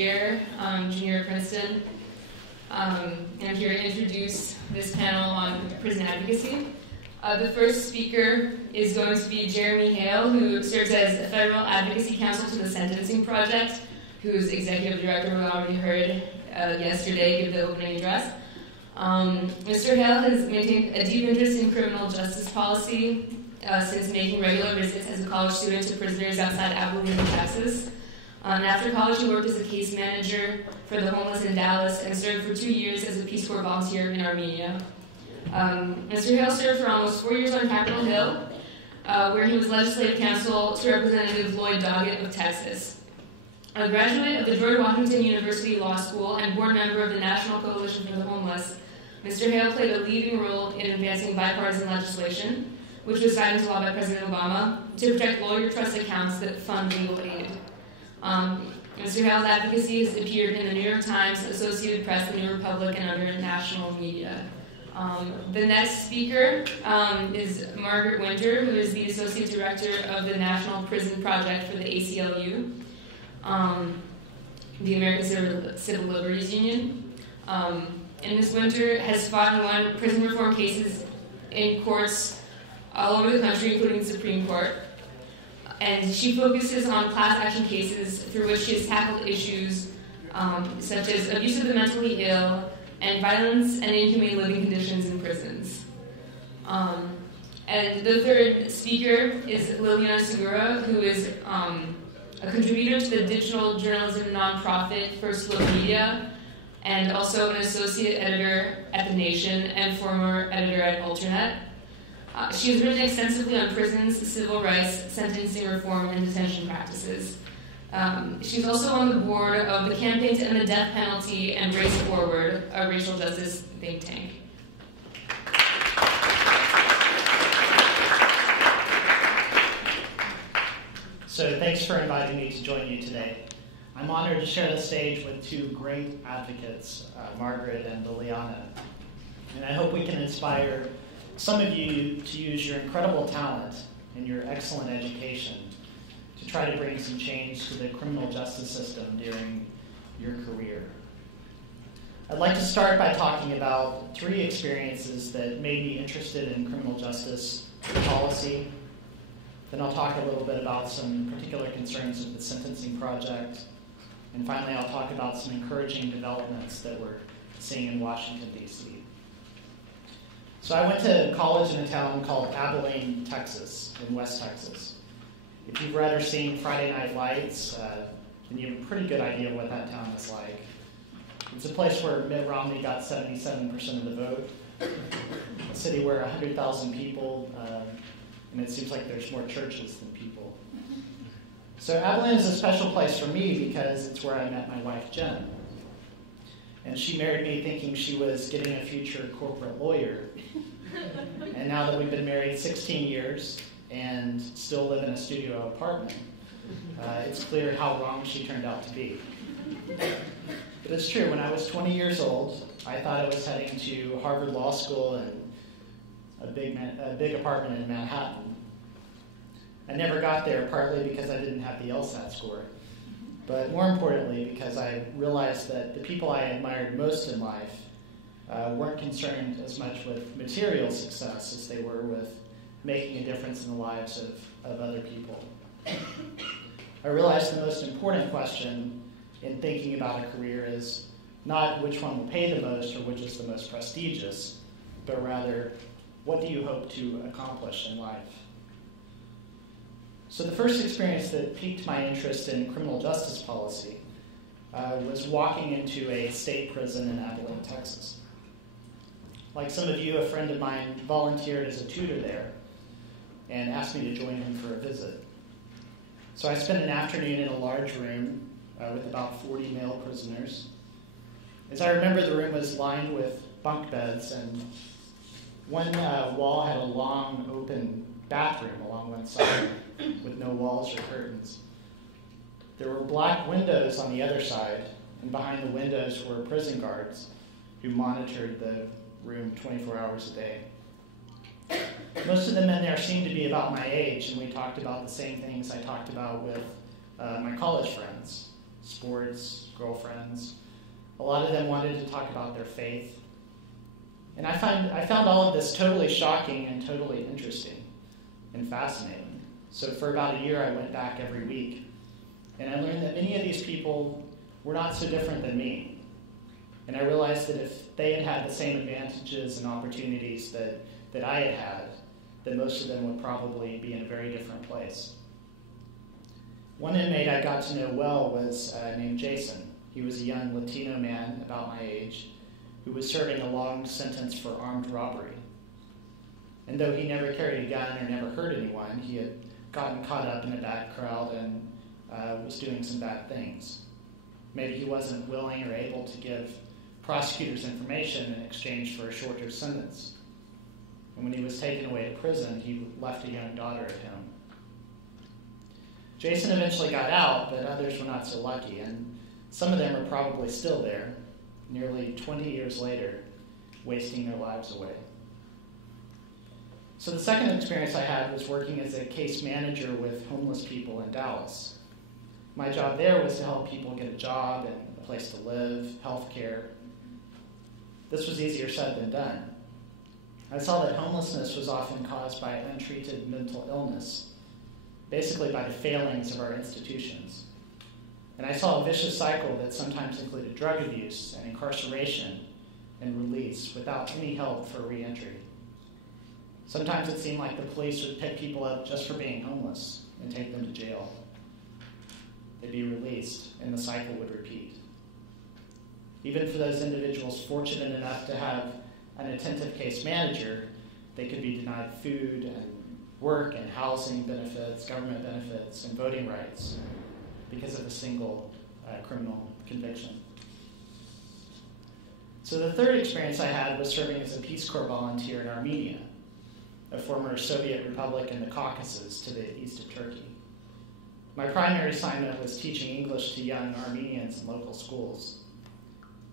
year, junior at Princeton. And I'm here to introduce this panel on prison advocacy. The first speaker is going to be Jeremy Haile, who serves as a federal advocacy counsel to the Sentencing Project, whose executive director we already heard yesterday give the opening address. Mr. Haile has maintained a deep interest in criminal justice policy since making regular visits as a college student to prisoners outside Abilene, Texas. And after college, he worked as a case manager for the homeless in Dallas and served for 2 years as a Peace Corps volunteer in Armenia. Mr. Haile served for almost 4 years on Capitol Hill, where he was legislative counsel to Representative Lloyd Doggett of Texas. A graduate of the George Washington University Law School and board member of the National Coalition for the Homeless, Mr. Haile played a leading role in advancing bipartisan legislation, which was signed into law by President Obama, to protect lawyer trust accounts that fund legal aid. Mr. Haile's advocacy has appeared in the New York Times, Associated Press, the New Republic, and other national media. The next speaker is Margaret Winter, who is the Associate Director of the National Prison Project for the ACLU, the American Civil Liberties Union. And Ms. Winter has fought and won prison reform cases in courts all over the country, including the Supreme Court. And she focuses on class action cases through which she has tackled issues such as abuse of the mentally ill and violence and inhumane living conditions in prisons. And the third speaker is Liliana Segura, who is a contributor to the digital journalism nonprofit First Look Media, and also an associate editor at The Nation and former editor at Alternet. She has written extensively on prisons, civil rights, sentencing reform, and detention practices. She's also on the board of the Campaign to End the Death Penalty and Race Forward, a racial justice think tank. So thanks for inviting me to join you today. I'm honored to share the stage with two great advocates, Margaret and Liliana. And I hope we can inspire some of you to use your incredible talent and your excellent education to try to bring some change to the criminal justice system during your career. I'd like to start by talking about 3 experiences that made me interested in criminal justice policy. Then I'll talk a little bit about some particular concerns of the Sentencing Project. And finally, I'll talk about some encouraging developments that we're seeing in Washington, D.C. So I went to college in a town called Abilene, Texas, in West Texas. If you've read or seen Friday Night Lights, then you have a pretty good idea of what that town is like. It's a place where Mitt Romney got 77% of the vote, a city where 100,000 people, and it seems like there's more churches than people. So Abilene is a special place for me because it's where I met my wife, Jen. And she married me thinking she was getting a future corporate lawyer. And now that we've been married 16 years and still live in a studio apartment, it's clear how wrong she turned out to be. But it's true, when I was 20 years old, I thought I was heading to Harvard Law School and a big apartment in Manhattan. I never got there, partly because I didn't have the LSAT score, but more importantly because I realized that the people I admired most in life weren't concerned as much with material success as they were with making a difference in the lives of other people. I realized the most important question in thinking about a career is not which one will pay the most or which is the most prestigious, but rather, what do you hope to accomplish in life? So the first experience that piqued my interest in criminal justice policy was walking into a state prison in Abilene, Texas. Like some of you, a friend of mine volunteered as a tutor there and asked me to join him for a visit. So I spent an afternoon in a large room with about 40 male prisoners. As I remember, the room was lined with bunk beds, and one wall had a long open bathroom along one side with no walls or curtains. There were black windows on the other side, and behind the windows were prison guards who monitored the room 24 hours a day. Most of the men there seemed to be about my age, and we talked about the same things I talked about with my college friends. sports, girlfriends. A lot of them wanted to talk about their faith. And I found all of this totally shocking and totally interesting and fascinating. So for about a year, I went back every week. And I learned that many of these people were not so different than me. And I realized that if they had had the same advantages and opportunities that I had had, that most of them would probably be in a very different place. One inmate I got to know well was named Jason. He was a young Latino man about my age who was serving a long sentence for armed robbery. And though he never carried a gun or never hurt anyone, he had gotten caught up in a bad crowd and was doing some bad things. Maybe he wasn't willing or able to give prosecutors information in exchange for a shorter sentence. And when he was taken away to prison, he left a young daughter at home. Jason eventually got out, but others were not so lucky, and some of them are probably still there, nearly 20 years later, wasting their lives away. So the second experience I had was working as a case manager with homeless people in Dallas. My job there was to help people get a job and a place to live, health care. This was easier said than done. I saw that homelessness was often caused by untreated mental illness, basically by the failings of our institutions. And I saw a vicious cycle that sometimes included drug abuse and incarceration and release without any help for reentry. Sometimes it seemed like the police would pick people up just for being homeless and take them to jail. They'd be released, and the cycle would repeat. Even for those individuals fortunate enough to have an attentive case manager, they could be denied food and work and housing benefits, government benefits, and voting rights because of a single criminal conviction. So the third experience I had was serving as a Peace Corps volunteer in Armenia, a former Soviet republic in the Caucasus to the east of Turkey. My primary assignment was teaching English to young Armenians in local schools.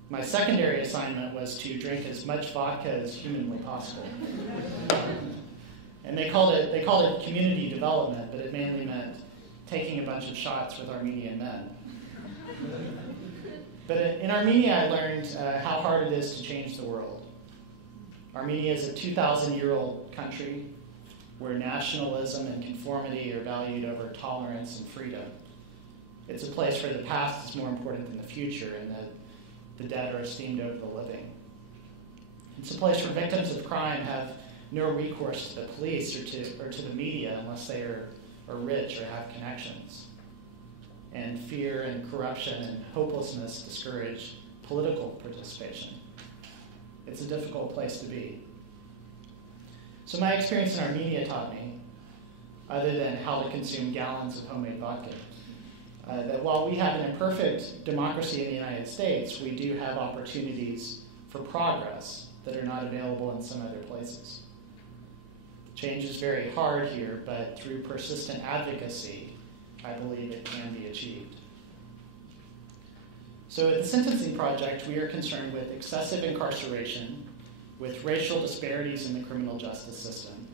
My secondary assignment was to drink as much vodka as humanly possible. And they called it community development, but it mainly meant taking a bunch of shots with Armenian men. But in Armenia, I learned how hard it is to change the world. Armenia is a 2,000-year-old country where nationalism and conformity are valued over tolerance and freedom. It's a place where the past is more important than the future and that the dead are esteemed over the living. It's a place where victims of crime have no recourse to the police or to the media unless they are rich or have connections. And fear and corruption and hopelessness discourage political participation. It's a difficult place to be. So my experience in Armenia taught me, other than how to consume gallons of homemade vodka, that while we have an imperfect democracy in the United States, we do have opportunities for progress that are not available in some other places. Change is very hard here, but through persistent advocacy, I believe it can be achieved. So at the Sentencing Project, we are concerned with excessive incarceration, with racial disparities in the criminal justice system,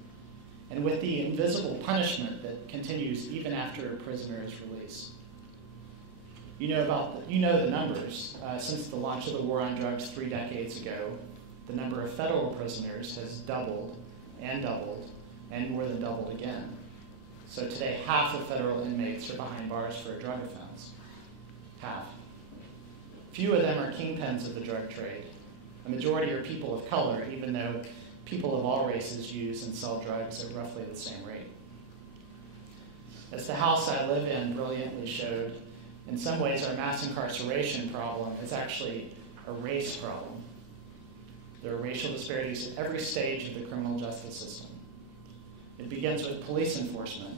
and with the invisible punishment that continues even after a prisoner is released. You know the numbers. Since the launch of the war on drugs 3 decades ago, the number of federal prisoners has doubled and more than doubled again. So today, half of federal inmates are behind bars for a drug offense. Half. Few of them are kingpins of the drug trade. A majority are people of color, even though people of all races use and sell drugs at roughly the same rate. As the house I live in brilliantly showed, in some ways our mass incarceration problem is actually a race problem. There are racial disparities at every stage of the criminal justice system. It begins with police enforcement.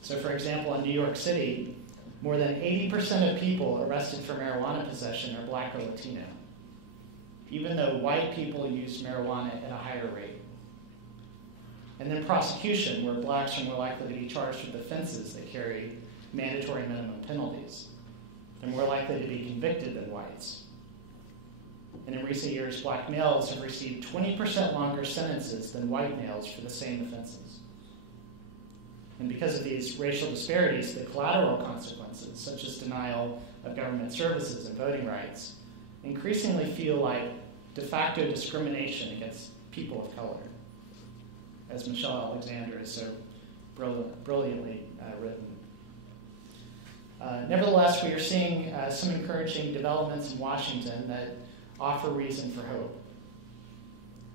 So for example, in New York City, more than 80% of people arrested for marijuana possession are Black or Latino, even though white people use marijuana at a higher rate. And then prosecution, where Blacks are more likely to be charged with offenses that carry mandatory minimum penalties. They're more likely to be convicted than whites. And in recent years, Black males have received 20% longer sentences than white males for the same offenses. And because of these racial disparities, the collateral consequences, such as denial of government services and voting rights, increasingly feel like de facto discrimination against people of color, as Michelle Alexander has so brilliantly written. Nevertheless, we are seeing some encouraging developments in Washington that offer reason for hope.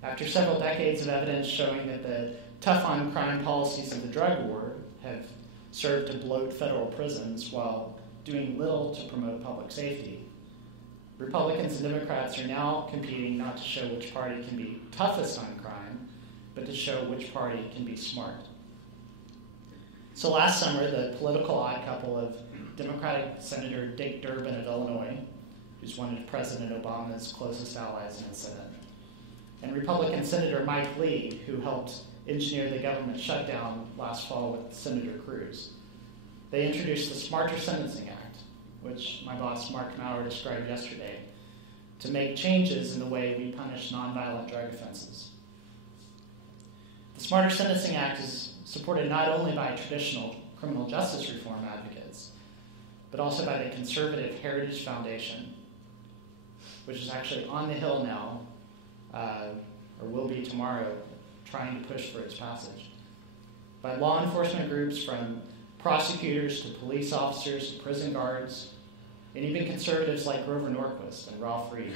After several decades of evidence showing that the tough-on-crime policies of the drug war have served to bloat federal prisons while doing little to promote public safety, Republicans and Democrats are now competing not to show which party can be toughest on crime, but to show which party can be smart. So last summer, the political odd couple of Democratic Senator Dick Durbin of Illinois, who's one of President Obama's closest allies in the Senate, and Republican Senator Mike Lee, who helped engineer the government shutdown last fall with Senator Cruz. They introduced the Smarter Sentencing Act, which my boss Mark Maurer described yesterday, to make changes in the way we punish nonviolent drug offenses. The Smarter Sentencing Act is supported not only by traditional criminal justice reform advocates, but also by the conservative Heritage Foundation, which is actually on the Hill now, or will be tomorrow, trying to push for its passage, by law enforcement groups from prosecutors to police officers to prison guards, and even conservatives like Grover Norquist and Ralph Reed.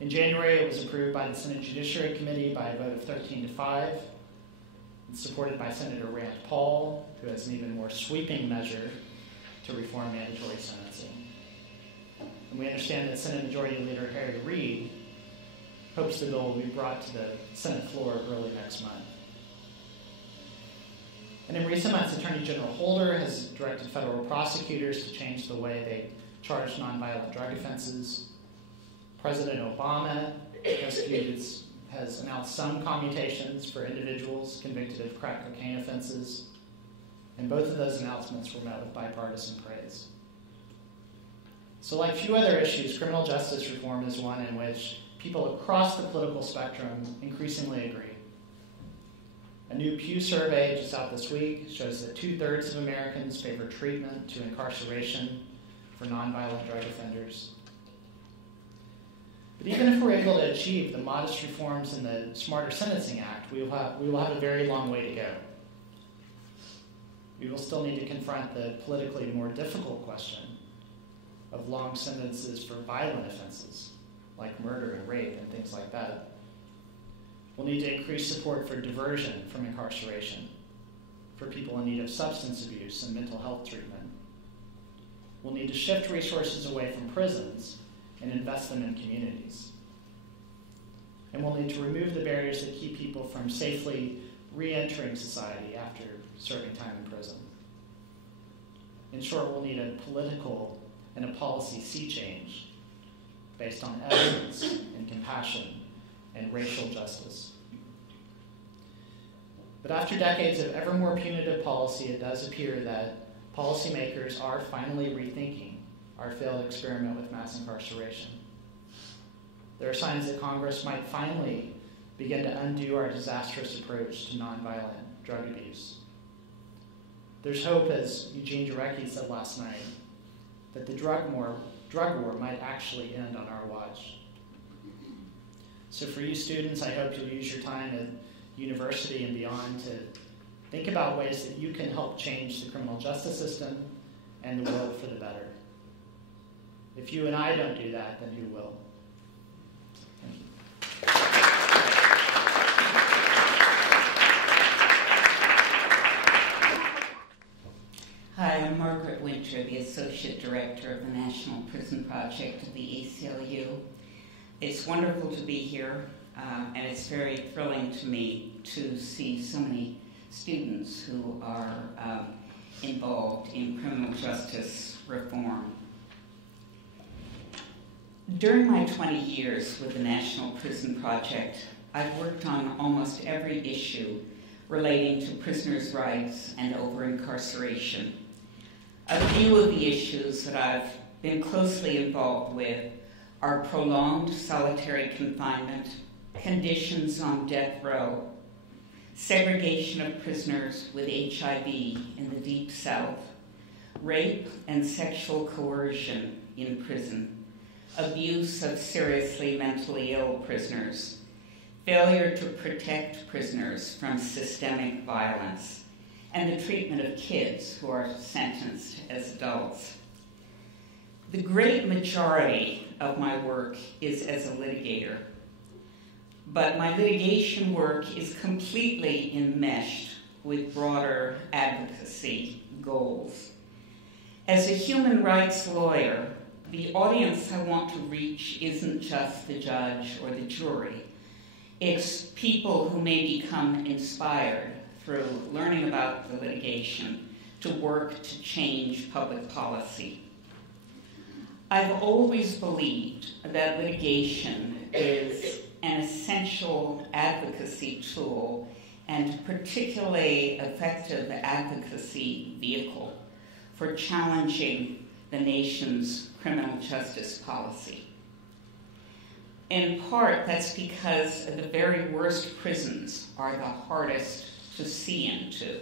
In January, it was approved by the Senate Judiciary Committee by a vote of 13-5, and supported by Senator Rand Paul, who has an even more sweeping measure to reform mandatory sentencing. And we understand that Senate Majority Leader Harry Reid hopes the bill will be brought to the Senate floor early next month. And in recent months, Attorney General Holder has directed federal prosecutors to change the way they charge nonviolent drug offenses. President Obama has announced some commutations for individuals convicted of crack cocaine offenses, and both of those announcements were met with bipartisan praise. So like few other issues, criminal justice reform is one in which people across the political spectrum increasingly agree. A new Pew survey just out this week shows that 2/3 of Americans favor treatment to incarceration for nonviolent drug offenders. But even if we're able to achieve the modest reforms in the Smarter Sentencing Act, we will have a very long way to go. We will still need to confront the politically more difficult question of long sentences for violent offenses, like murder and rape and things like that. We'll need to increase support for diversion from incarceration, for people in need of substance abuse and mental health treatment. We'll need to shift resources away from prisons and invest them in communities. And we'll need to remove the barriers that keep people from safely re-entering society after serving time in prison. In short, we'll need a political and a policy sea change based on evidence and compassion and racial justice. But after decades of ever more punitive policy, it does appear that policymakers are finally rethinking our failed experiment with mass incarceration. There are signs that Congress might finally begin to undo our disastrous approach to nonviolent drug abuse. There's hope, as Eugene Jarecki said last night, that the drug war might actually end on our watch. So for you students, I hope you'll use your time at university and beyond to think about ways that you can help change the criminal justice system and the world for the better. If you and I don't do that, then who will? Thank you. Hi, I'm Margaret Winter, the Associate Director of the National Prison Project of the ACLU. It's wonderful to be here, and it's very thrilling to me to see so many students who are involved in criminal justice reform. During my 20 years with the National Prison Project, I've worked on almost every issue relating to prisoners' rights and over-incarceration. A few of the issues that I've been closely involved with are prolonged solitary confinement, conditions on death row, segregation of prisoners with HIV in the Deep South, rape and sexual coercion in prison, abuse of seriously mentally ill prisoners, failure to protect prisoners from systemic violence, and the treatment of kids who are sentenced as adults. The great majority of my work is as a litigator, but my litigation work is completely enmeshed with broader advocacy goals. As a human rights lawyer, the audience I want to reach isn't just the judge or the jury. It's people who may become inspired through learning about the litigation to work to change public policy. I've always believed that litigation is an essential advocacy tool and particularly effective advocacy vehicle for challenging the nation's criminal justice policy. In part, that's because the very worst prisons are the hardest to see into.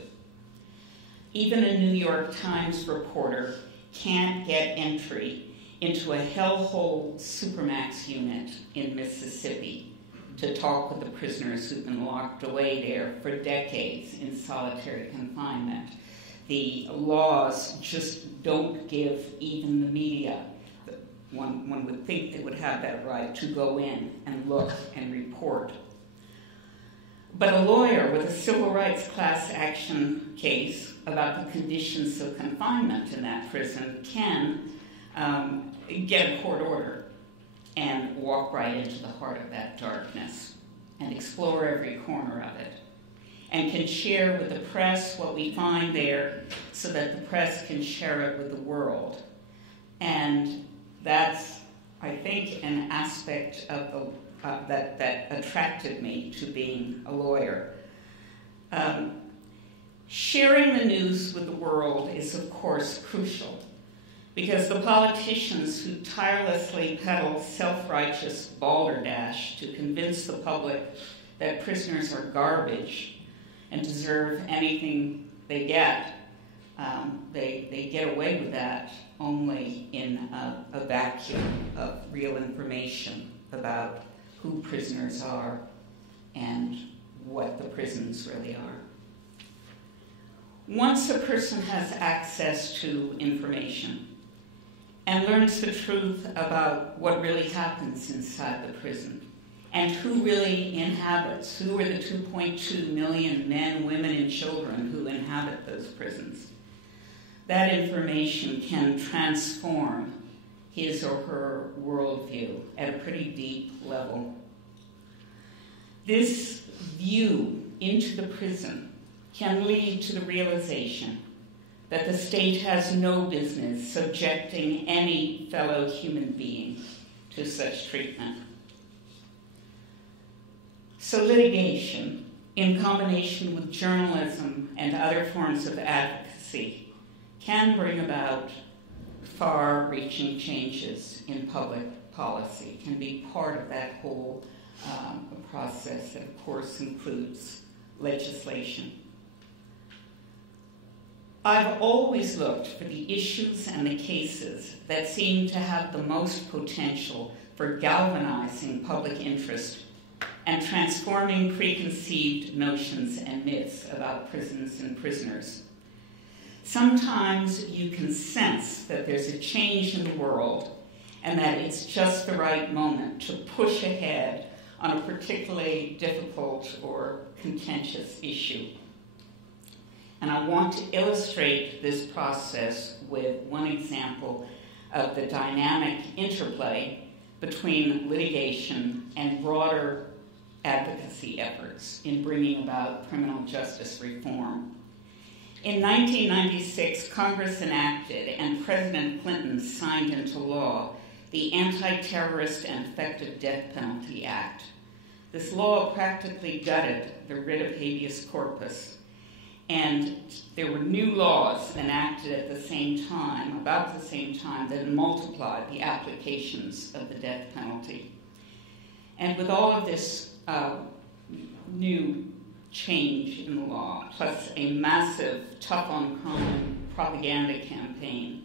Even a New York Times reporter can't get entry into a hellhole supermax unit in Mississippi to talk with the prisoners who've been locked away there for decades in solitary confinement. The laws just don't give even the media, one would think they would have that right, to go in and look and report. But a lawyer with a civil rights class action case about the conditions of confinement in that prison can get a court order and walk right into the heart of that darkness and explore every corner of it, and can share with the press what we find there so that the press can share it with the world. And that's, I think, an aspect of that attracted me to being a lawyer. Sharing the news with the world is, of course, crucial, because the politicians who tirelessly peddle self-righteous balderdash to convince the public that prisoners are garbage and deserve anything they get, they get away with that only in a vacuum of real information about who prisoners are and what the prisons really are. Once a person has access to information and learns the truth about what really happens inside the prison and who really inhabits, who are the 2.2 million men, women, and children who inhabit those prisons, that information can transform his or her worldview at a pretty deep level. This view into the prison can lead to the realization that the state has no business subjecting any fellow human being to such treatment. So litigation, in combination with journalism and other forms of advocacy, can bring about far-reaching changes in public policy, can be part of that whole process that, of course, includes legislation. I've always looked for the issues and the cases that seem to have the most potential for galvanizing public interest and transforming preconceived notions and myths about prisons and prisoners. Sometimes you can sense that there's a change in the world and that it's just the right moment to push ahead on a particularly difficult or contentious issue. And I want to illustrate this process with one example of the dynamic interplay between litigation and broader advocacy efforts in bringing about criminal justice reform. In 1996, Congress enacted and President Clinton signed into law the Anti-Terrorist and Effective Death Penalty Act. This law practically gutted the writ of habeas corpus, and there were new laws enacted at the same time, about the same time, that multiplied the applications of the death penalty. And with all of this new change in the law, plus a massive tough-on-crime propaganda campaign.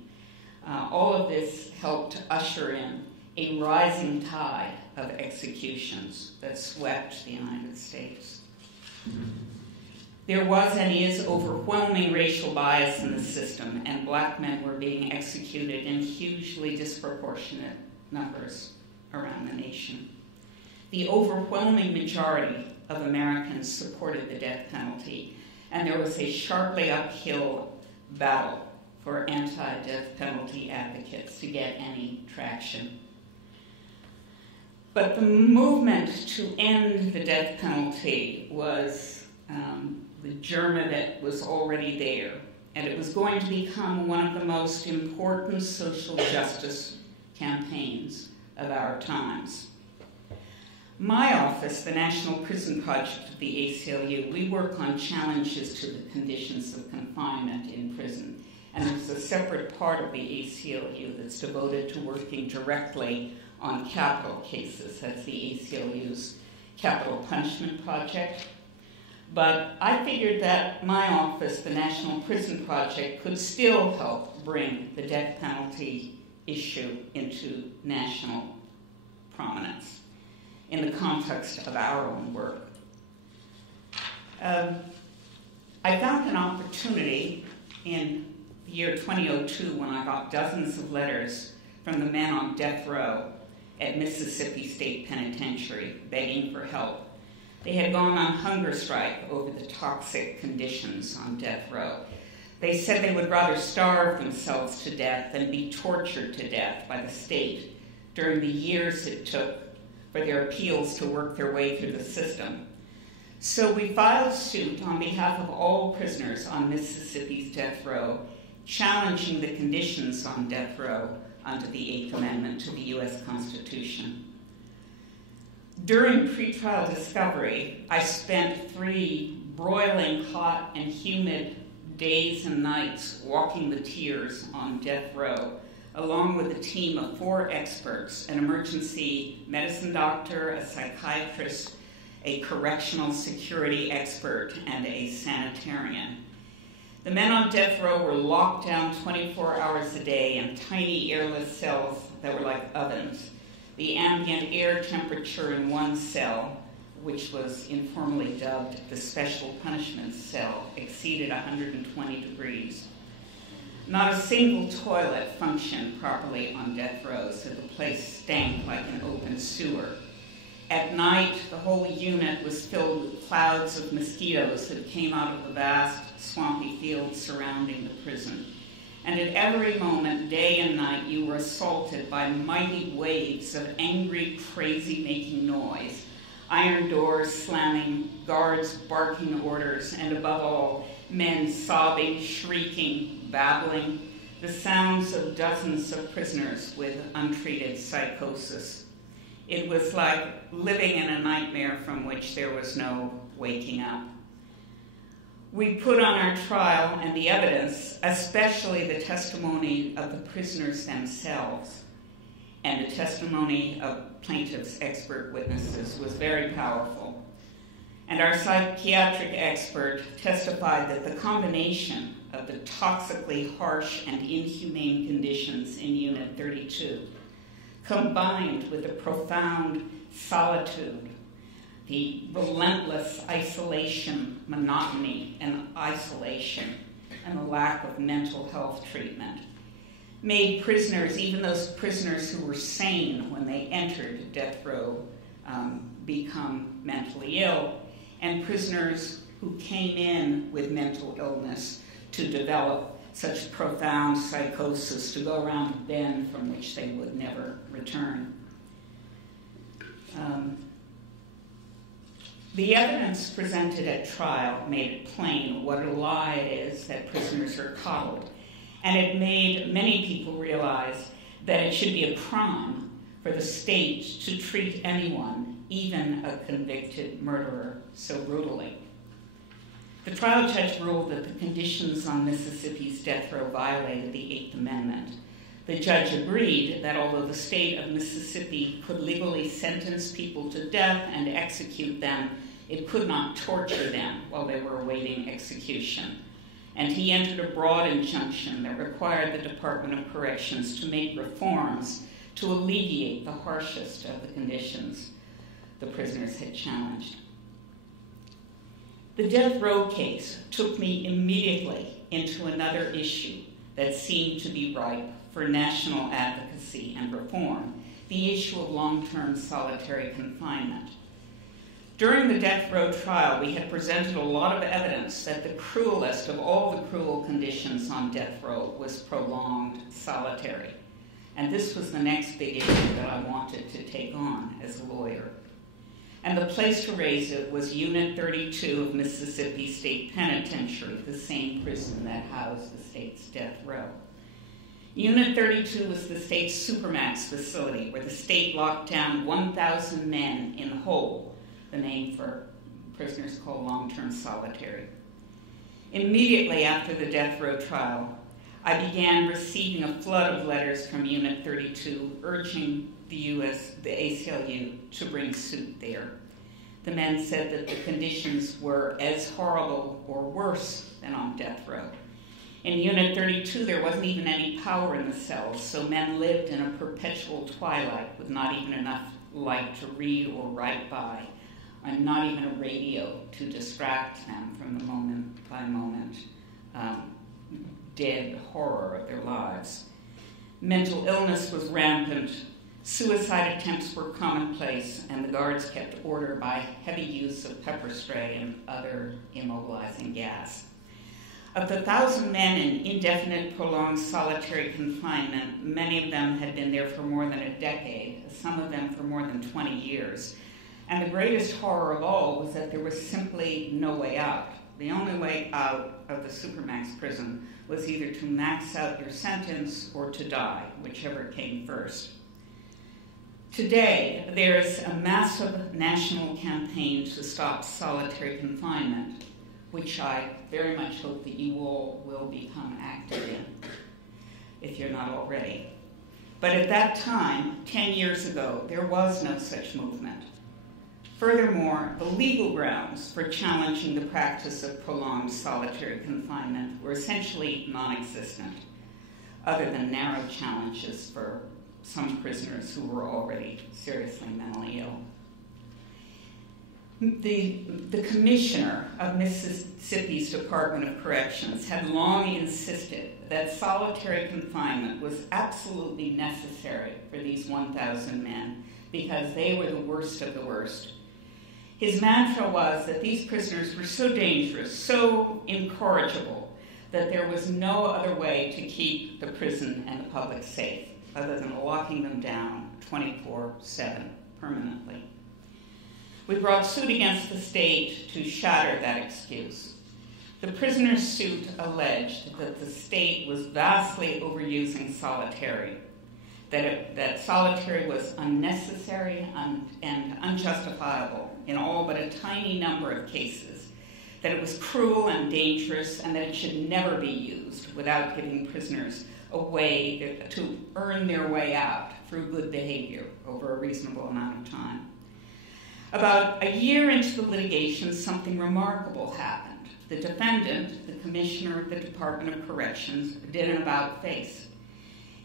All of this helped to usher in a rising tide of executions that swept the United States. There was and is overwhelming racial bias in the system, and black men were being executed in hugely disproportionate numbers around the nation. The overwhelming majority of Americans supported the death penalty, and there was a sharply uphill battle for anti-death penalty advocates to get any traction. But the movement to end the death penalty was the germ that was already there, and it was going to become one of the most important social justice campaigns of our times. My office, the National Prison Project of the ACLU, we work on challenges to the conditions of confinement in prison, and there's a separate part of the ACLU that's devoted to working directly on capital cases. That's the ACLU's Capital Punishment Project. But I figured that my office, the National Prison Project, could still help bring the death penalty issue into national prominence in the context of our own work. I found an opportunity in the year 2002 when I got dozens of letters from the men on death row at Mississippi State Penitentiary begging for help. They had gone on hunger strike over the toxic conditions on death row. They said they would rather starve themselves to death than be tortured to death by the state during the years it took for their appeals to work their way through the system. So we filed suit on behalf of all prisoners on Mississippi's death row, challenging the conditions on death row under the Eighth Amendment to the U.S. Constitution. During pretrial discovery, I spent 3 broiling hot and humid days and nights walking the tiers on death row, along with a team of 4 experts, an emergency medicine doctor, a psychiatrist, a correctional security expert, and a sanitarian. The men on death row were locked down 24 hours a day in tiny airless cells that were like ovens. The ambient air temperature in one cell, which was informally dubbed the special punishment cell, exceeded 120 degrees. Not a single toilet functioned properly on death row, so the place stank like an open sewer. At night, the whole unit was filled with clouds of mosquitoes that came out of the vast, swampy fields surrounding the prison. And at every moment, day and night, you were assaulted by mighty waves of angry, crazy-making noise. Iron doors slamming, guards barking orders, and above all, men sobbing, shrieking, babbling, the sounds of dozens of prisoners with untreated psychosis. It was like living in a nightmare from which there was no waking up. We put on our trial and the evidence, especially the testimony of the prisoners themselves and the testimony of plaintiffs' expert witnesses, was very powerful. And our psychiatric expert testified that the combination of the toxically harsh and inhumane conditions in Unit 32, combined with the profound solitude, the relentless isolation, monotony, and isolation, and the lack of mental health treatment, made prisoners, even those prisoners who were sane when they entered death row, become mentally ill, and prisoners who came in with mental illness to develop such profound psychosis to go around a bend from which they would never return. The evidence presented at trial made it plain what a lie it is that prisoners are coddled, and it made many people realize that it should be a crime for the state to treat anyone, even a convicted murderer, so brutally. The trial judge ruled that the conditions on Mississippi's death row violated the Eighth Amendment. The judge agreed that although the state of Mississippi could legally sentence people to death and execute them, it could not torture them while they were awaiting execution. And he entered a broad injunction that required the Department of Corrections to make reforms to alleviate the harshest of the conditions the prisoners had challenged. The death row case took me immediately into another issue that seemed to be ripe for national advocacy and reform, the issue of long-term solitary confinement. During the death row trial, we had presented a lot of evidence that the cruelest of all the cruel conditions on death row was prolonged solitary. And this was the next big issue that I wanted to take on as a lawyer. And the place to raise it was Unit 32 of Mississippi State Penitentiary, the same prison that housed the state's death row. Unit 32 was the state's supermax facility where the state locked down 1,000 men in whole, the name for prisoners called long-term solitary. Immediately after the death row trial, I began receiving a flood of letters from Unit 32 urging the ACLU to bring suit there. The men said that the conditions were as horrible or worse than on death row. In Unit 32, there wasn't even any power in the cells, so men lived in a perpetual twilight with not even enough light to read or write by, and not even a radio to distract them from the moment-by-moment dead horror of their lives. Mental illness was rampant, suicide attempts were commonplace, and the guards kept order by heavy use of pepper spray and other immobilizing gas. Of the 1,000 men in indefinite prolonged solitary confinement, many of them had been there for more than a decade, some of them for more than 20 years. And the greatest horror of all was that there was simply no way out. The only way out of the supermax prison was either to max out your sentence or to die, whichever came first. Today, there is a massive national campaign to stop solitary confinement, which I very much hope that you all will become active in, if you're not already. But at that time, 10 years ago, there was no such movement. Furthermore, the legal grounds for challenging the practice of prolonged solitary confinement were essentially non-existent, other than narrow challenges for some prisoners who were already seriously mentally ill. The commissioner of Mississippi's Department of Corrections had long insisted that solitary confinement was absolutely necessary for these 1,000 men because they were the worst of the worst. His mantra was that these prisoners were so dangerous, so incorrigible, that there was no other way to keep the prison and the public safe other than locking them down 24/7 permanently. We brought suit against the state to shatter that excuse. The prisoner's suit alleged that the state was vastly overusing solitary, that solitary was unnecessary and unjustifiable in all but a tiny number of cases, that it was cruel and dangerous, and that it should never be used without giving prisoners a way to earn their way out through good behavior over a reasonable amount of time. About a year into the litigation, something remarkable happened. The defendant, the commissioner of the Department of Corrections, did an about-face.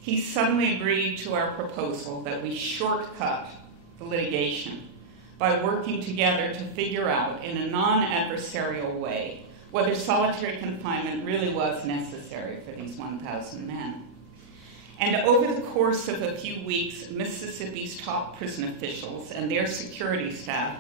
He suddenly agreed to our proposal that we shortcut the litigation by working together to figure out in a non-adversarial way whether solitary confinement really was necessary for these 1,000 men. And over the course of a few weeks, Mississippi's top prison officials and their security staff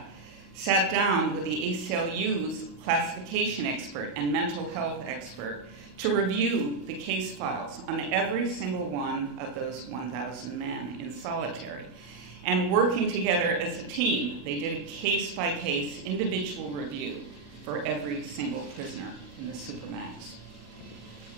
sat down with the ACLU's classification expert and mental health expert to review the case files on every single one of those 1,000 men in solitary. And working together as a team, they did a case-by-case individual review for every single prisoner in the supermax.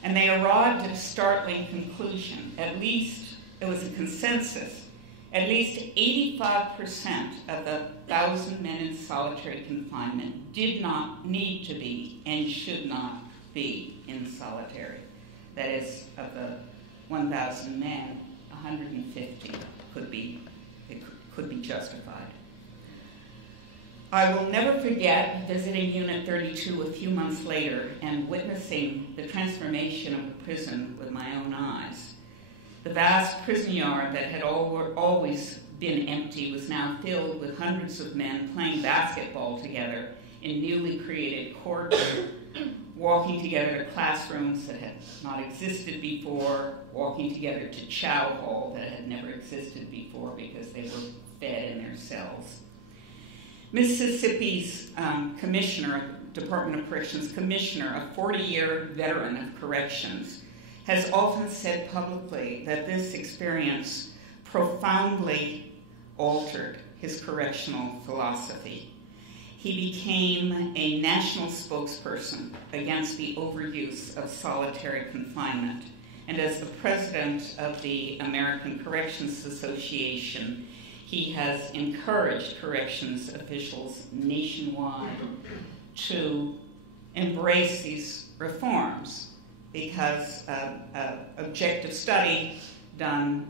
And they arrived at a startling conclusion. At least, it was a consensus, at least 85% of the 1,000 men in solitary confinement did not need to be and should not be in solitary. That is, of the 1,000 men, 150 could be justified. I will never forget visiting Unit 32 a few months later and witnessing the transformation of the prison with my own eyes. The vast prison yard that had always been empty was now filled with hundreds of men playing basketball together in newly created courts, walking together to classrooms that had not existed before, walking together to chow hall that had never existed before because they were fed in their cells. Mississippi's Department of Corrections Commissioner, a 40-year veteran of corrections, has often said publicly that this experience profoundly altered his correctional philosophy. He became a national spokesperson against the overuse of solitary confinement, and as the president of the American Corrections Association, he has encouraged corrections officials nationwide to embrace these reforms because objective study done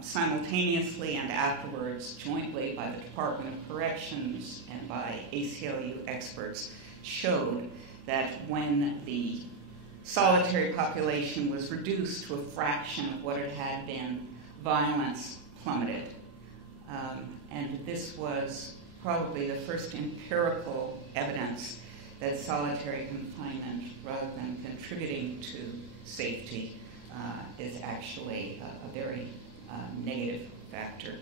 simultaneously and afterwards jointly by the Department of Corrections and by ACLU experts showed that when the solitary population was reduced to a fraction of what it had been, violence plummeted. And this was probably the first empirical evidence that solitary confinement, rather than contributing to safety, is actually a very negative factor.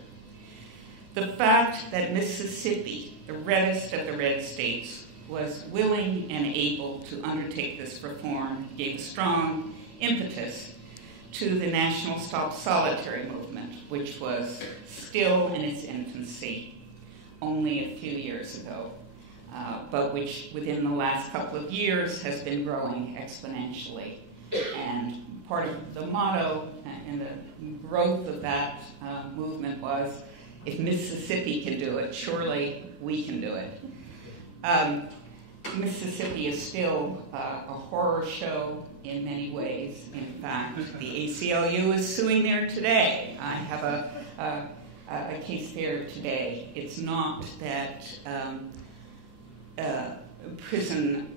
The fact that Mississippi, the reddest of the red states, was willing and able to undertake this reform gave a strong impetus to the National Stop Solitary movement, which was still in its infancy only a few years ago, but which within the last couple of years has been growing exponentially. And part of the motto and the growth of that movement was, if Mississippi can do it, surely we can do it. Mississippi is still a horror show in many ways. In fact, the ACLU is suing there today. I have a case there today. It's not that prison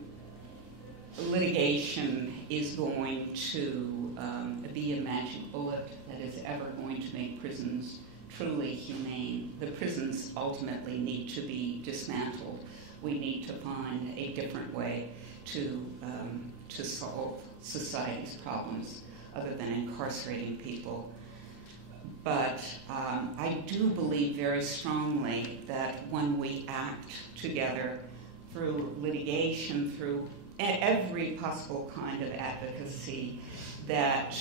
litigation is going to be a magic bullet that is ever going to make prisons truly humane. The prisons ultimately need to be dismantled. We need to find a different way to solve society's problems other than incarcerating people. But I do believe very strongly that when we act together through litigation, through every possible kind of advocacy, that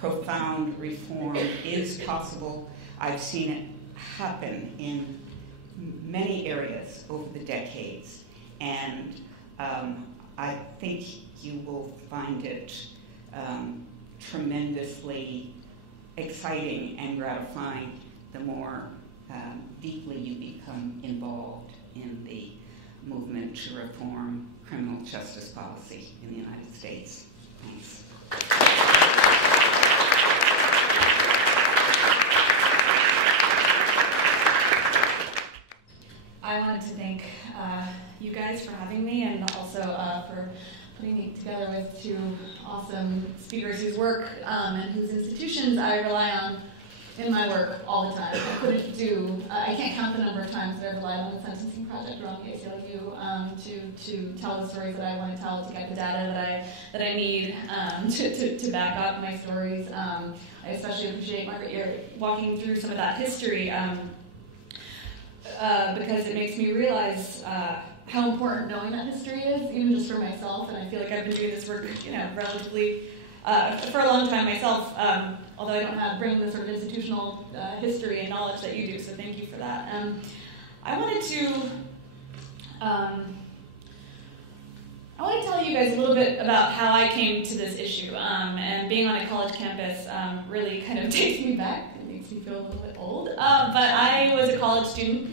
profound reform is possible. I've seen it happen in many areas over the decades, and I think you will find it tremendously exciting and gratifying the more deeply you become involved in the movement to reform criminal justice policy in the United States. Thanks. I wanted to thank you guys for having me, and also for putting me together with two awesome speakers whose work and whose institutions I rely on in my work all the time. I can't count the number of times that I've relied on the sentencing project or on the ACLU to tell the stories that I want to tell, to get the data that I need to back up my stories. I especially appreciate, Margaret, you're walking through some of that history because it makes me realize how important knowing that history is, even just for myself. And I feel like I've been doing this work, relatively for a long time myself, although I don't bring the sort of institutional history and knowledge that you do. So thank you for that. I wanted to tell you guys a little bit about how I came to this issue. And being on a college campus really kind of takes me back. It makes me feel a little bit old. But I was a college student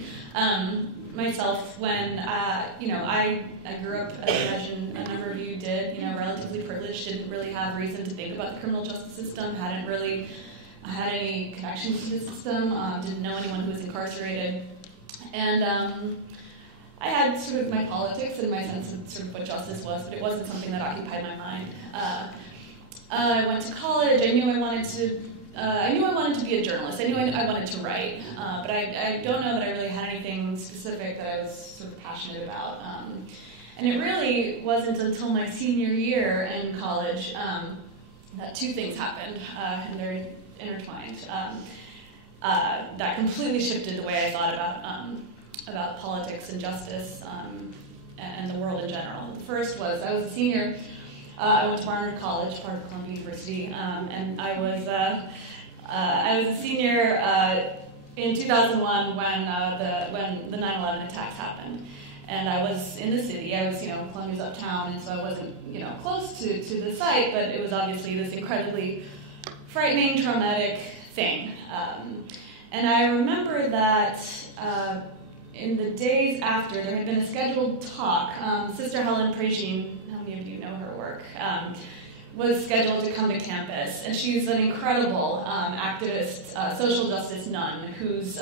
myself when, I grew up, as I imagine a number of you did, relatively privileged, didn't really have reason to think about the criminal justice system, hadn't really had any connections to the system, didn't know anyone who was incarcerated. And I had sort of my politics and my sense of sort of what justice was, but it wasn't something that occupied my mind. I went to college. I knew I wanted to be a journalist. I knew I wanted to write, but I don't know that I really had anything specific that I was sort of passionate about. And it really wasn't until my senior year in college that two things happened, and they're intertwined. That completely shifted the way I thought about politics and justice and the world in general. The first was I was a senior. I went to Barnard College, part of Princeton University, and I was a senior in 2001 when the 9/11 attacks happened. And I was in the city. I was, Columbia's uptown, and so I wasn't, close to the site, but it was obviously this incredibly frightening, traumatic thing. And I remember that in the days after, there had been a scheduled talk. Sister Helen Prejin, how many of you know her work, was scheduled to come to campus, and she's an incredible activist, social justice nun whose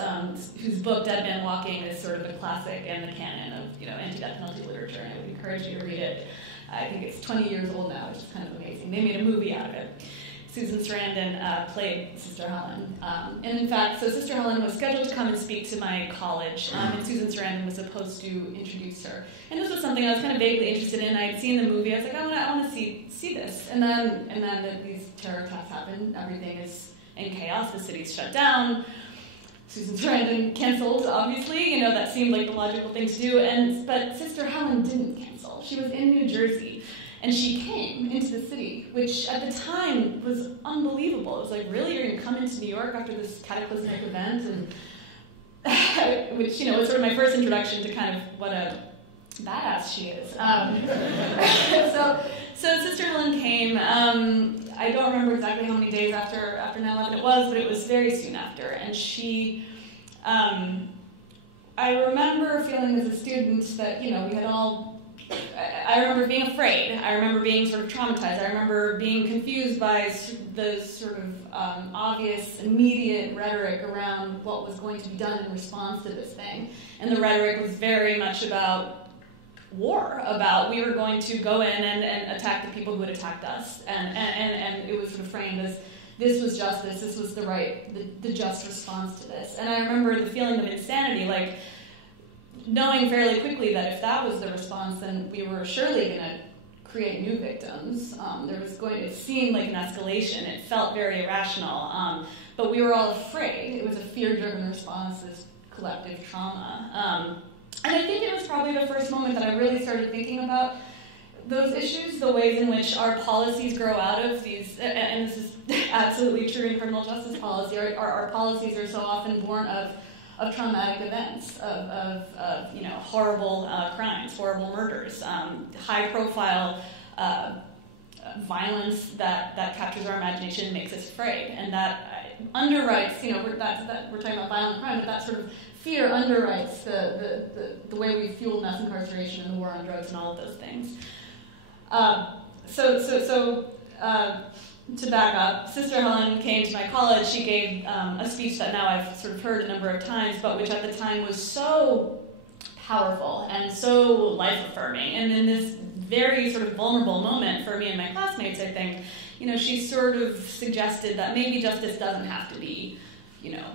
book Dead Man Walking is sort of a classic in the canon of anti-death penalty literature, and I would encourage you to read it. I think it's 20 years old now, which is kind of amazing. They made a movie out of it. Susan Sarandon played Sister Helen. And in fact, so Sister Helen was scheduled to come and speak to my college, and Susan Sarandon was supposed to introduce her. And this was something I was kind of vaguely interested in. I had seen the movie. I was like, I want to see this. And then these terror attacks happened. Everything is in chaos. The city's shut down. Susan Sarandon canceled, obviously. That seemed like the logical thing to do. But Sister Helen didn't cancel. She was in New Jersey. And she came into the city, which at the time was unbelievable. It was like, really? You're going to come into New York after this cataclysmic event? And which, was sort of my first introduction to kind of what a badass she is. So Sister Helen came. I don't remember exactly how many days after 9/11 it was, but it was very soon after. And she... I remember feeling as a student that, we had all... I remember being afraid. I remember being sort of traumatized. I remember being confused by the sort of obvious, immediate rhetoric around what was going to be done in response to this thing. And the rhetoric was very much about war, about we were going to go in and attack the people who had attacked us. And it was sort of framed as this was justice, this was the just response to this. And I remember the feeling of insanity, like, knowing fairly quickly that if that was the response, then we were surely going to create new victims. It seemed like an escalation. It felt very irrational. But we were all afraid. It was a fear-driven response to this collective trauma. And I think it was probably the first moment that I really started thinking about those issues, the ways in which our policies grow out of these, and this is absolutely true in criminal justice policy. Our policies are so often born of traumatic events, of horrible crimes, horrible murders, high-profile violence that captures our imagination and makes us afraid, and that underwrites. We're talking about violent crime, but that sort of fear underwrites the way we fuel mass incarceration and the war on drugs and all of those things. To back up, Sister Helen came to my college. She gave a speech that now I've sort of heard a number of times, but which at the time was so powerful and so life-affirming. And in this very sort of vulnerable moment for me and my classmates, I think, she sort of suggested that maybe justice doesn't have to be,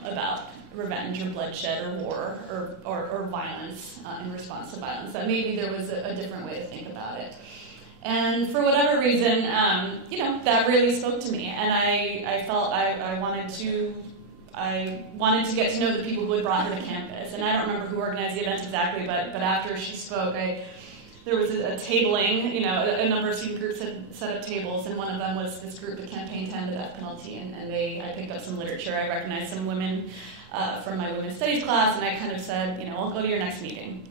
about revenge or bloodshed or war or violence in response to violence, that maybe there was a different way to think about it. And for whatever reason, that really spoke to me, and I felt I wanted to get to know the people who had brought her to campus. And I don't remember who organized the event exactly, but after she spoke, there was a tabling. A number of student groups had set up tables, and one of them was this group that campaigned to end the death penalty. And I picked up some literature. I recognized some women from my women's studies class, and I kind of said, I'll go to your next meeting.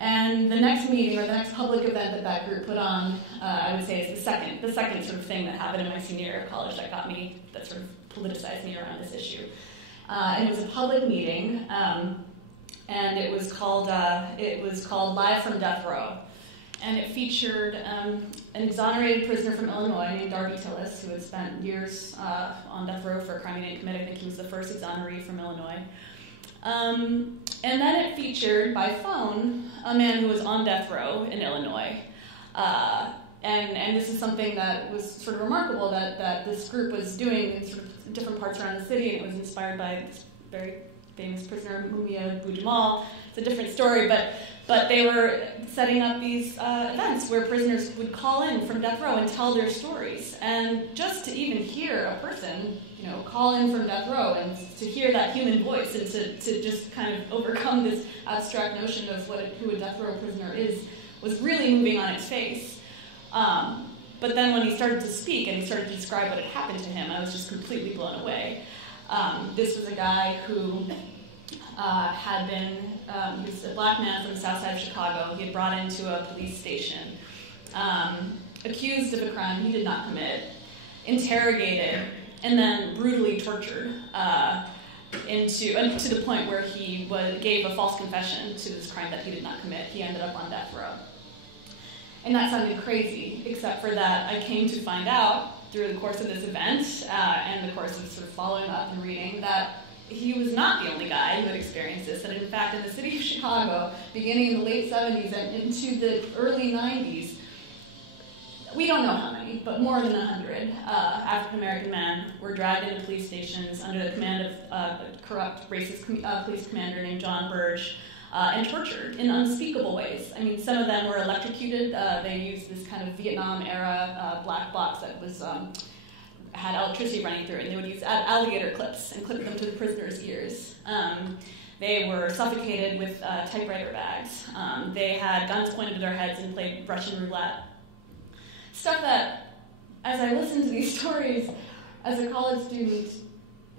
And the next meeting, or the next public event that group put on, I would say is the second sort of thing that happened in my senior year of college that sort of politicized me around this issue. And it was a public meeting, and it was called Live from Death Row. And it featured an exonerated prisoner from Illinois named Darby Tillis, who had spent years on death row for a crime he didn't commit. I think he was the first exoneree from Illinois. And then it featured, by phone, a man who was on death row in Illinois. And this is something that was sort of remarkable that this group was doing in sort of different parts around the city, and it was inspired by this very famous prisoner, Mumia Abu-Jamal. It's a different story, but they were setting up these events where prisoners would call in from death row and tell their stories. And just to even hear a person, call in from death row and to hear that human voice and to just kind of overcome this abstract notion of who a death row prisoner is was really moving on its face. But then when he started to speak and he started to describe what had happened to him, I was just completely blown away. This was a guy who had been, he was a black man from the south side of Chicago. He had brought into a police station, accused of a crime he did not commit, interrogated, and then brutally tortured to the point where he gave a false confession to this crime that he did not commit. He ended up on death row. And that sounded crazy, except for that I came to find out through the course of this event and the course of sort of following up and reading that he was not the only guy who had experienced this, that in fact in the city of Chicago, beginning in the late 70s and into the early 90s, we don't know how many, but more than 100 African-American men were dragged into police stations under the command of a corrupt, racist police commander named John Burge, and tortured in unspeakable ways. I mean, some of them were electrocuted. They used this kind of Vietnam-era black box that was had electricity running through it, and they would use alligator clips and clip them to the prisoners' ears. They were suffocated with typewriter bags. They had guns pointed to their heads and played Russian roulette. Stuff that, as I listened to these stories as a college student,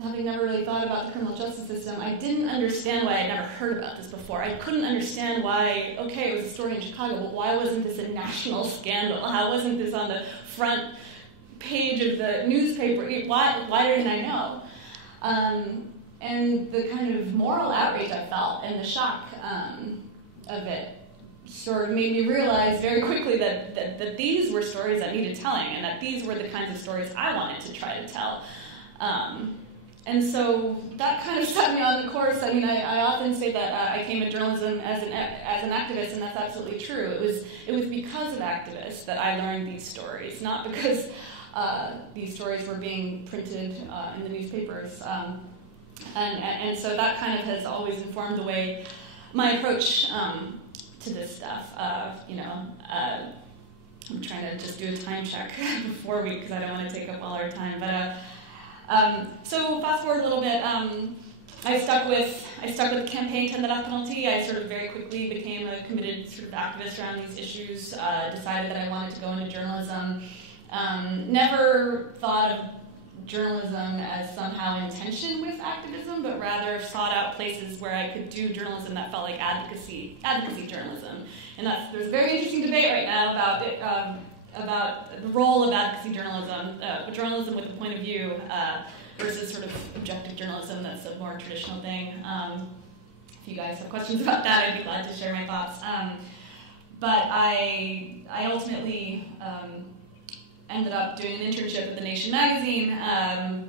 having never really thought about the criminal justice system, I didn't understand why I'd never heard about this before. I couldn't understand why, okay, it was a story in Chicago, but why wasn't this a national scandal? How wasn't this on the front page of the newspaper? Why didn't I know? And the kind of moral outrage I felt and the shock of it sort of made me realize very quickly that these were stories that needed telling, and that these were the kinds of stories I wanted to try to tell. And so that kind of set me on the course. I mean, I often say that I came to journalism as an activist, and that's absolutely true. It was because of activists that I learned these stories, not because these stories were being printed in the newspapers. And so that kind of has always informed the way my approach to this stuff. I'm trying to just do a time check before because I don't want to take up all our time. But so fast forward a little bit. I stuck with the campaign to end the death penalty. I sort of very quickly became a committed sort of activist around these issues. Decided that I wanted to go into journalism. Never thought of journalism as somehow in tension with activism, but rather sought out places where I could do journalism that felt like advocacy journalism. And there's a very interesting debate right now about the role of advocacy journalism with a point of view versus sort of objective journalism that's a more traditional thing. If you guys have questions about that, I'd be glad to share my thoughts. But I ultimately ended up doing an internship at The Nation magazine. I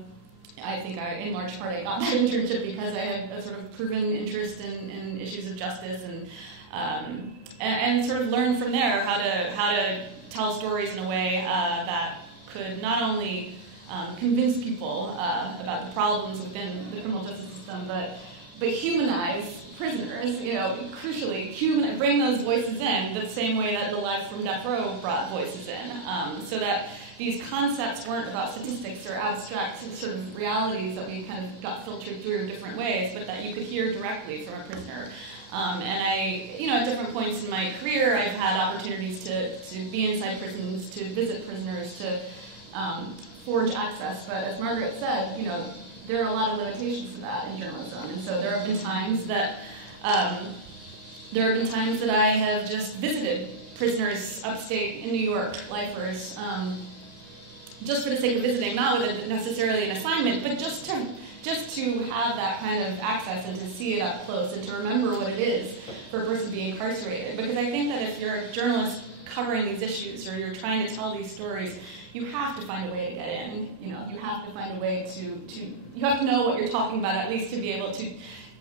think in large part I got that internship because I had a sort of proven interest in issues of justice and sort of learned from there how to tell stories in a way that could not only convince people about the problems within the criminal justice system, but humanize prisoners, crucially, bring those voices in the same way that the Life from Death Row brought voices in, so that these concepts weren't about statistics or abstract sort of realities that we kind of got filtered through different ways, but that you could hear directly from a prisoner. And I, at different points in my career, I've had opportunities to be inside prisons, to visit prisoners, to forge access. But as Margaret said, there are a lot of limitations to that in journalism. And so there have been times that I have just visited prisoners upstate in New York, lifers, just for the sake of visiting, not with necessarily an assignment, but just to have that kind of access and to see it up close and to remember what it is for a person to be incarcerated. Because I think that if you're a journalist covering these issues or you're trying to tell these stories, you have to find a way to get in. You have to find a way to you have to know what you're talking about, at least to be able to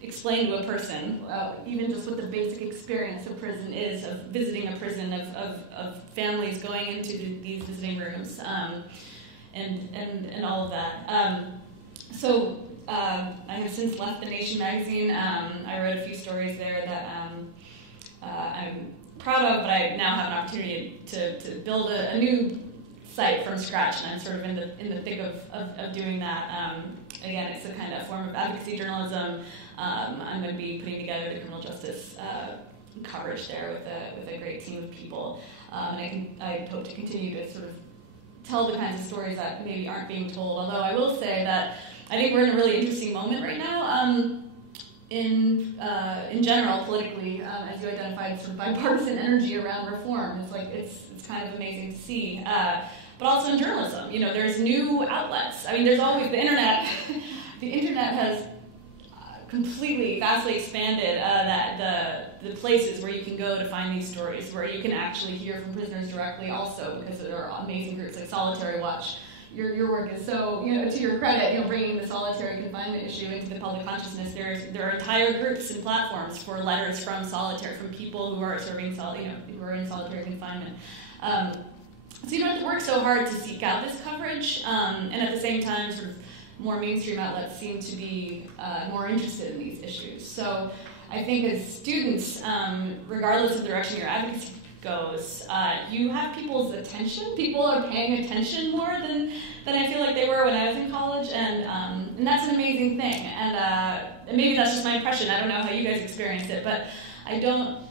explain to a person, even just what the basic experience of prison is, of visiting a prison, of families going into these visiting rooms, and all of that. So I have since left The Nation magazine. I wrote a few stories there that I'm proud of, but I now have an opportunity to build a new site from scratch, and I'm sort of in the thick of doing that. Again, it's a kind of form of advocacy journalism. I'm going to be putting together the criminal justice coverage there with a great team of people, and I hope to continue to sort of tell the kinds of stories that maybe aren't being told. Although I will say that I think we're in a really interesting moment right now. In general, politically, as you identified, sort of bipartisan energy around reform. It's kind of amazing to see. But also in journalism, there's new outlets. I mean, there's always the internet. The internet has completely, vastly expanded the places where you can go to find these stories, where you can actually hear from prisoners directly also, because there are amazing groups like Solitary Watch. Your work is so, to your credit, bringing the solitary confinement issue into the public consciousness. There are entire groups and platforms for letters from solitary, from people who are serving, who are in solitary confinement. So you don't have to work so hard to seek out this coverage, and at the same time, sort of more mainstream outlets seem to be more interested in these issues. So I think as students, regardless of the direction your advocacy goes, you have people's attention. People are paying attention more than I feel like they were when I was in college, and that's an amazing thing. And maybe that's just my impression. I don't know how you guys experience it, but I don't.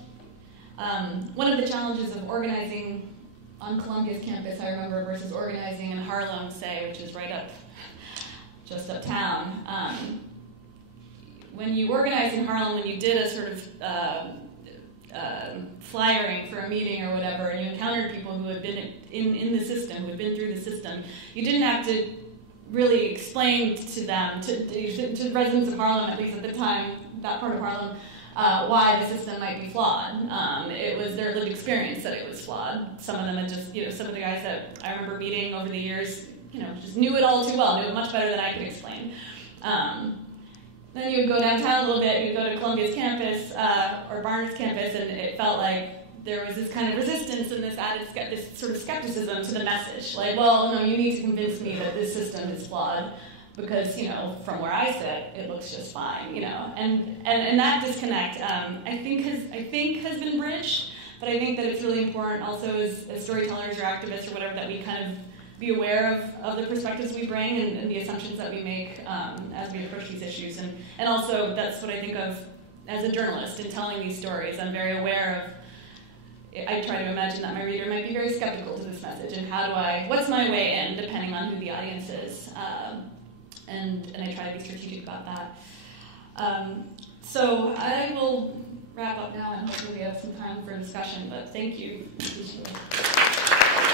One of the challenges of organizing on Columbia's campus, I remember, versus organizing in Harlem, say, which is just uptown. When you organized in Harlem, when you did a sort of flyering for a meeting or whatever, and you encountered people who had been in the system, who had been through the system, you didn't have to really explain to them, to residents of Harlem, at least at the time, that part of Harlem, why the system might be flawed. It was their lived experience that it was flawed. Some of them had just, some of the guys that I remember meeting over the years, just knew it all too well, knew it much better than I could explain. Then you would go downtown a little bit, you'd go to Columbia's campus, or Barnes' campus, and it felt like there was this kind of resistance and this sort of skepticism to the message. Like, well, no, you need to convince me that this system is flawed, because, from where I sit, it looks just fine, And that disconnect, I think has been bridged, but I think that it's really important also as storytellers or activists or whatever, that we kind of be aware of the perspectives we bring and the assumptions that we make as we approach these issues. And also, that's what I think of as a journalist in telling these stories. I'm very aware of, I try to imagine that my reader might be very skeptical to this message, and what's my way in, depending on who the audience is. And I try to be strategic about that. So I will wrap up now, and hopefully we have some time for discussion, but thank you. Appreciate it.